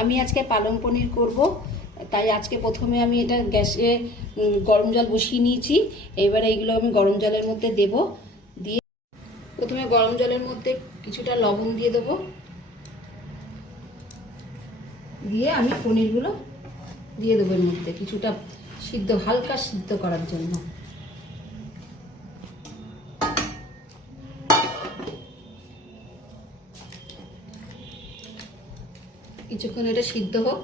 আমি আজকে পালং পনির করব, তাই আজকে প্রথমে আমি এটা গ্যাসে গরম জল বসিয়ে নিয়েছি। এবারে এইগুলো আমি গরম জলের মধ্যে দেব। দিয়ে প্রথমে গরম জলের মধ্যে কিছুটা লবণ দিয়ে দেবো। দিয়ে আমি পনিরগুলো দিয়ে দেবো এর মধ্যে, কিছুটা সিদ্ধ, হালকা সিদ্ধ করার জন্য। কিছুক্ষণ এটা সিদ্ধ হোক।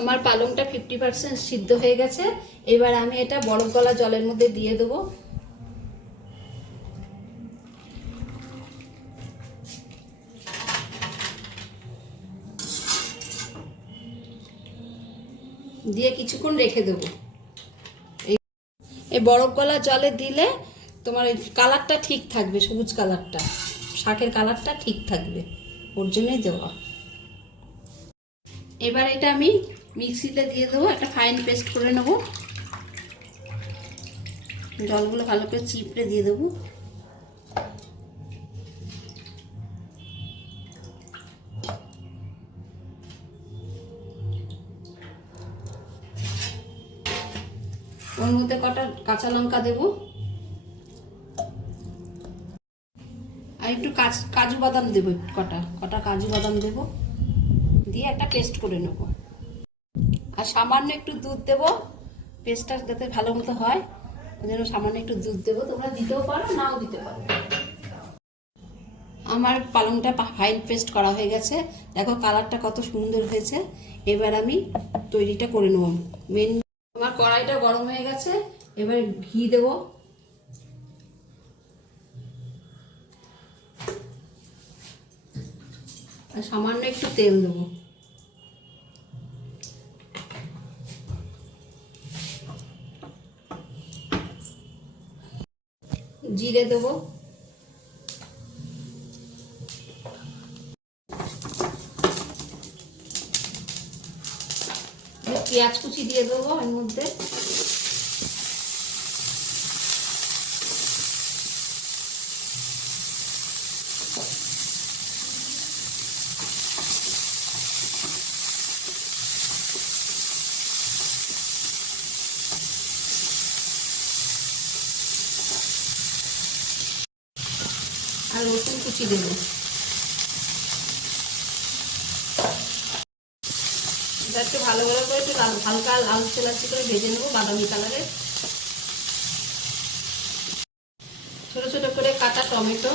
আমার পালংটা 50% সিদ্ধ হয়ে গেছে। এবার আমি এটা বরফ গলা জলের মধ্যে দিয়ে দেবো। দিয়ে কিছুক্ষণ রেখে দেবো। এই বরফ গলা জলে দিলে তোমার কালারটা ঠিক থাকবে, সবুজ কালারটা, শাকের কালারটা ঠিক থাকবে, ওর জন্যই দেওয়া। এবার এটা আমি মিক্সিতে দিয়ে দেবো, একটা ফাইন পেস্ট করে নেব। জলগুলো ভালো করে চিপড়ে দিয়ে দেবো। ওর মধ্যে কটা কাঁচা লঙ্কা দেবো, আর একটু কাজু বাদাম দেবো, কটা কটা কাজু বাদাম দেবো। দিয়ে একটা পেস্ট করে নেব। আর সামান্য একটু দুধ দেবো, পেস্টটা যাতে ভালো মতো হয়, ওই জন্য সামান্য একটু দুধ দেবো। তোমরা দিতেও পারো, নাও দিতে পারো। আমার পালংটা ফাইন পেস্ট করা হয়ে গেছে, দেখো কালারটা কত সুন্দর হয়েছে। এবার আমি তৈরিটা করে নেব। আমার কড়াইটা গরম হয়ে গেছে, এবার ঘি দেবো। আর সামান্য একটু তেল দেবো। জিরে দেবো। পেঁয়াজ কুচি দিয়ে দেবো এর মধ্যে। আর রসুন কুচি দেবো। এটা একটু ভালো করে একটু হালকা লালচে লালচে করে ভেজে নেবো, বাদামি কালারের। ছোট ছোট করে কাটা টমেটো,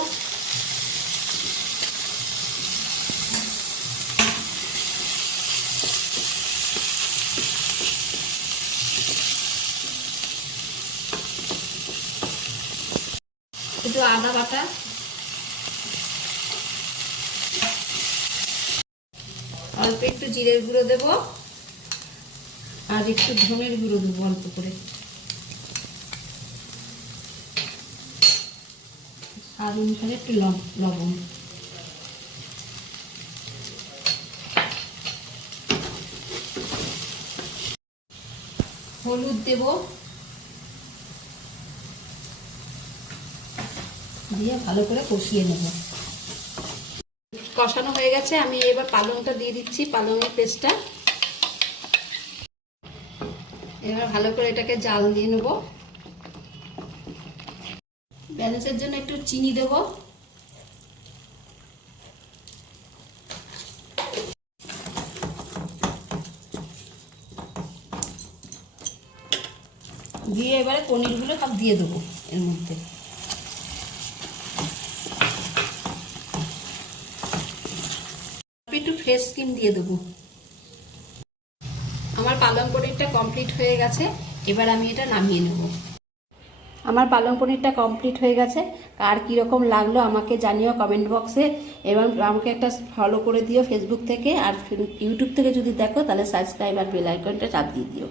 একটু আদা বাটা, অল্প একটু জিরের গুঁড়ো দেবো, আর একটু ধনের গুঁড়ো দেবো অল্প করে, স্বাদ অনুসারে একটু লবণ। হলুদ দেব, দিয়ে ভালো করে কষিয়ে নেব। কষানো হয়ে গেছে, আমি এবার পালংটা দিয়ে দিচ্ছি, পালংয়ের পেস্টটা। এবার ভালো করে এটাকে জাল দিয়ে নেব। ব্যালেন্সের জন্য একটু চিনি দেব। দিয়ে এবারে পনিরগুলো সব দিয়ে দেবো এর মধ্যে। একটু ফ্রেশ ক্রিম দিয়ে দেবো। আমার পালং পনিরটা কমপ্লিট হয়ে গেছে, এবার আমি এটা নামিয়ে নেব। আমার পালং পনিরটা কমপ্লিট হয়ে গেছে। আর কীরকম লাগলো আমাকে জানিও কমেন্ট বক্সে, এবং আমাকে একটা ফলো করে দিও ফেসবুক থেকে, আর ইউটিউব থেকে যদি দেখো তাহলে সাবস্ক্রাইব আর বেল আইকনটা চাপ দিয়ে দিও।